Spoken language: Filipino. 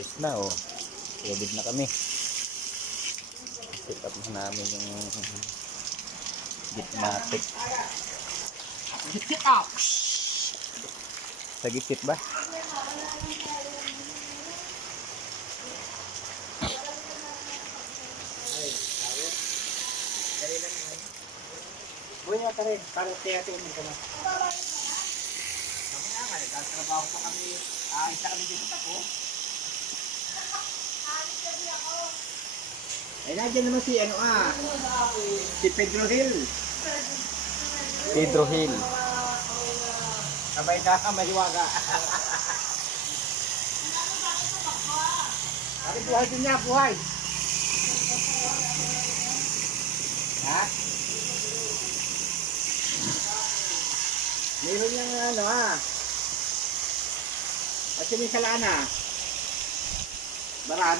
ayos na oh. Ready na kami. Set up na namin yung Gitmatic. Git up. Sa gitsit ba? Buhay ka rin, para tiyatiin ka na. Kami nga, nagtatrabaho pa kami. Isa kami dito ako. Eh, nandiyan naman si si Pedro Hill. Pedro Hill. Sabay ka, mahiwaga. Pati buhay din niya, buhay. Ha? Meron yung at sinisalaan barado.